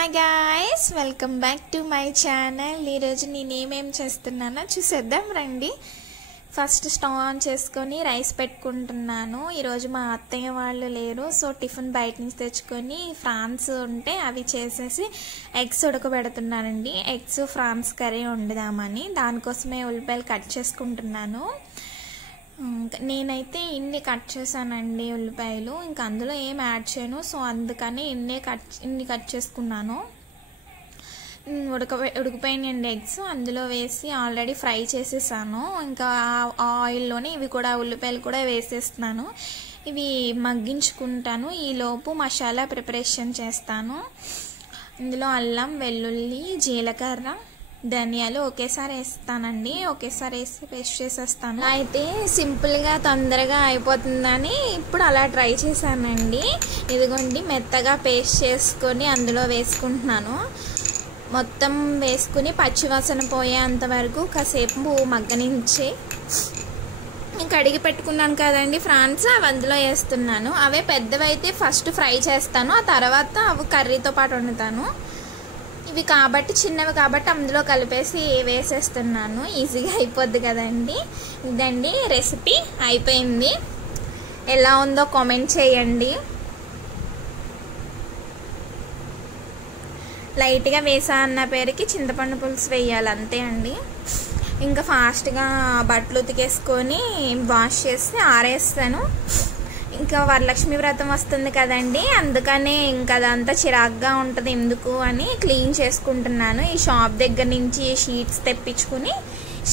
Hi guys, welcome back to my channel. ఈరోజు నేనేమేం చేస్తున్నానో చూసేద్దాం రండి. ఫస్ట్ స్టవ్ ఆన్ చేసుకొని రైస్ పెట్టుకుంటున్నాను. ఈరోజు మా అత్తయ్య వాళ్ళు లేరు, సో టిఫిన్ బయట నుంచి తెచ్చుకొని ఫ్రాన్స్ ఉంటే అవి చేసేసి ఎగ్స్ ఉడకబెడుతున్నానండి. ఎగ్స్ ఫ్రాన్స్ కర్రీ వండుదామని, దానికోసమే ఉల్లిపాయలు కట్ చేసుకుంటున్నాను. నేనైతే ఇన్ని కట్ చేశానండి ఉల్లిపాయలు, ఇంకా అందులో ఏం యాడ్ చేయను, సో అందుకని ఇన్ని కట్ చేసుకున్నాను. ఉడికిపోయినండి ఎగ్స్, అందులో వేసి ఆల్రెడీ ఫ్రై చేసేసాను. ఇంకా ఆయిల్లోనే ఇవి కూడా ఉల్లిపాయలు కూడా వేసేస్తున్నాను. ఇవి మగ్గించుకుంటాను. ఈలోపు మసాలా ప్రిపరేషన్ చేస్తాను. ఇందులో అల్లం, వెల్లుల్లి, జీలకర్ర, ధనియాలు ఒకేసారి వేస్తానండి. ఒకేసారి వేసి పేస్ట్ చేసేస్తాను. అయితే సింపుల్గా తొందరగా అయిపోతుందని ఇప్పుడు అలా ట్రై చేశానండి. ఇదిగోండి, మెత్తగా పేస్ట్ చేసుకొని అందులో వేసుకుంటున్నాను. మొత్తం వేసుకుని పచ్చివాసన పోయేంత వరకు కాసేపు మగ్గనించి కడిగి పెట్టుకున్నాను కదండి ఫ్రాన్స్, అవి అందులో వేస్తున్నాను. అవే పెద్దవైతే ఫస్ట్ ఫ్రై చేస్తాను, ఆ తర్వాత అవి కర్రీతో పాటు వండుతాను. ఇవి కాబట్టి చిన్నవి కాబట్టి అందులో కలిపేసి వేసేస్తున్నాను. ఈజీగా అయిపోద్ది కదండి. ఇదండి రెసిపీ, అయిపోయింది. ఎలా ఉందో కామెంట్ చేయండి. లైట్గా వేసా అన్న పేరుకి చింతపండు పులుసు వేయాలి, అంతే అండి. ఇంకా ఫాస్ట్గా బట్టలు ఉతికేసుకొని వాష్ చేసి ఆరేస్తాను. ఇంకా వరలక్ష్మి వ్రతం వస్తుంది కదండి, అందుకనే ఇంకా అదంతా చిరాగ్గా ఉంటుంది ఎందుకు అని క్లీన్ చేసుకుంటున్నాను. ఈ షాప్ దగ్గర నుంచి షీట్స్ తెప్పించుకుని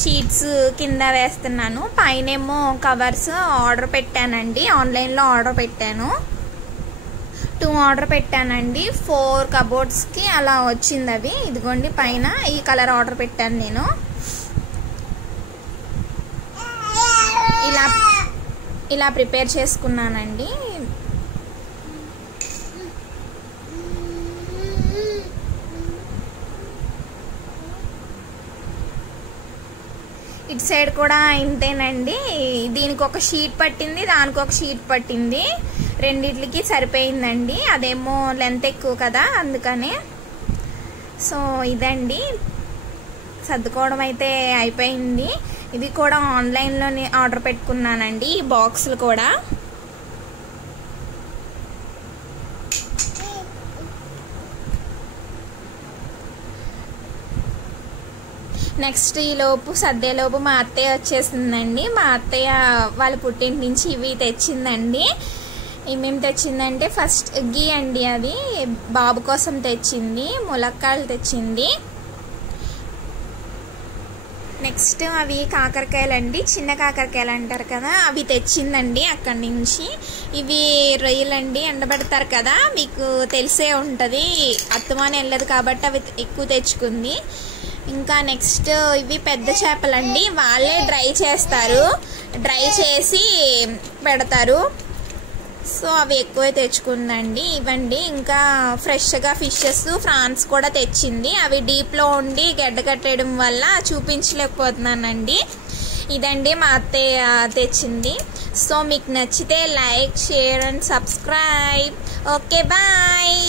షీట్స్ కింద వేస్తున్నాను. పైనేమో కవర్స్ ఆర్డర్ పెట్టానండి, ఆన్లైన్లో ఆర్డర్ పెట్టాను. 2 ఆర్డర్ పెట్టానండి. 4 కబోర్డ్స్కి అలా వచ్చింది అవి. ఇదిగోండి, పైన ఈ కలర్ ఆర్డర్ పెట్టాను నేను. ఇలా ప్రిపేర్ చేసుకున్నానండి. ఇటు సైడ్ కూడా ఇంతేనండి. దీనికి ఒక షీట్ పట్టింది, దానికి ఒక షీట్ పట్టింది. రెండిట్లకి సరిపోయిందండి. అదేమో లెంత్ ఎక్కువ కదా, అందుకనే. సో ఇదండి, సర్దుకోవడం అయితే అయిపోయింది. ఇది కూడా ఆన్లైన్లోనే ఆర్డర్ పెట్టుకున్నానండి, ఈ బాక్సులు కూడా. నెక్స్ట్ ఈలోపు సర్దేలోపు మా అత్తయ్య వచ్చేసిందండి. మా అత్తయ్య వాళ్ళ పుట్టింటి నుంచి ఇవి తెచ్చిందండి. ఏమేమి తెచ్చిందంటే ఫస్ట్ గీ అండి, అది బాబు కోసం తెచ్చింది. ములక్కాయలు తెచ్చింది. నెక్స్ట్ అవి కాకరకాయలు అండి, చిన్న కాకరకాయలు అంటారు కదా, అవి తెచ్చిందండి అక్కడి నుంచి. ఇవి రొయ్యలండి, ఎండబెడతారు కదా, మీకు తెలిసే ఉంటుంది. అత్తమాని వెళ్ళదు కాబట్టి అవి ఎక్కువ తెచ్చుకుంది. ఇంకా నెక్స్ట్ ఇవి పెద్ద చేపలండి, వాళ్ళే డ్రై చేస్తారు, డ్రై చేసి పెడతారు. సో అవి ఎక్కువే తెచ్చుకుందండి. ఇవ్వండి, ఇంకా ఫ్రెష్గా ఫిషెస్ ఫ్రాన్స్ కూడా తెచ్చింది. అవి డీప్లో ఉండి గడ్డ కట్టేయడం వల్ల చూపించలేకపోతున్నానండి. ఇదండి మా అత్తయ్య తెచ్చింది. సో మీకు నచ్చితే like, share and subscribe. Okay, bye.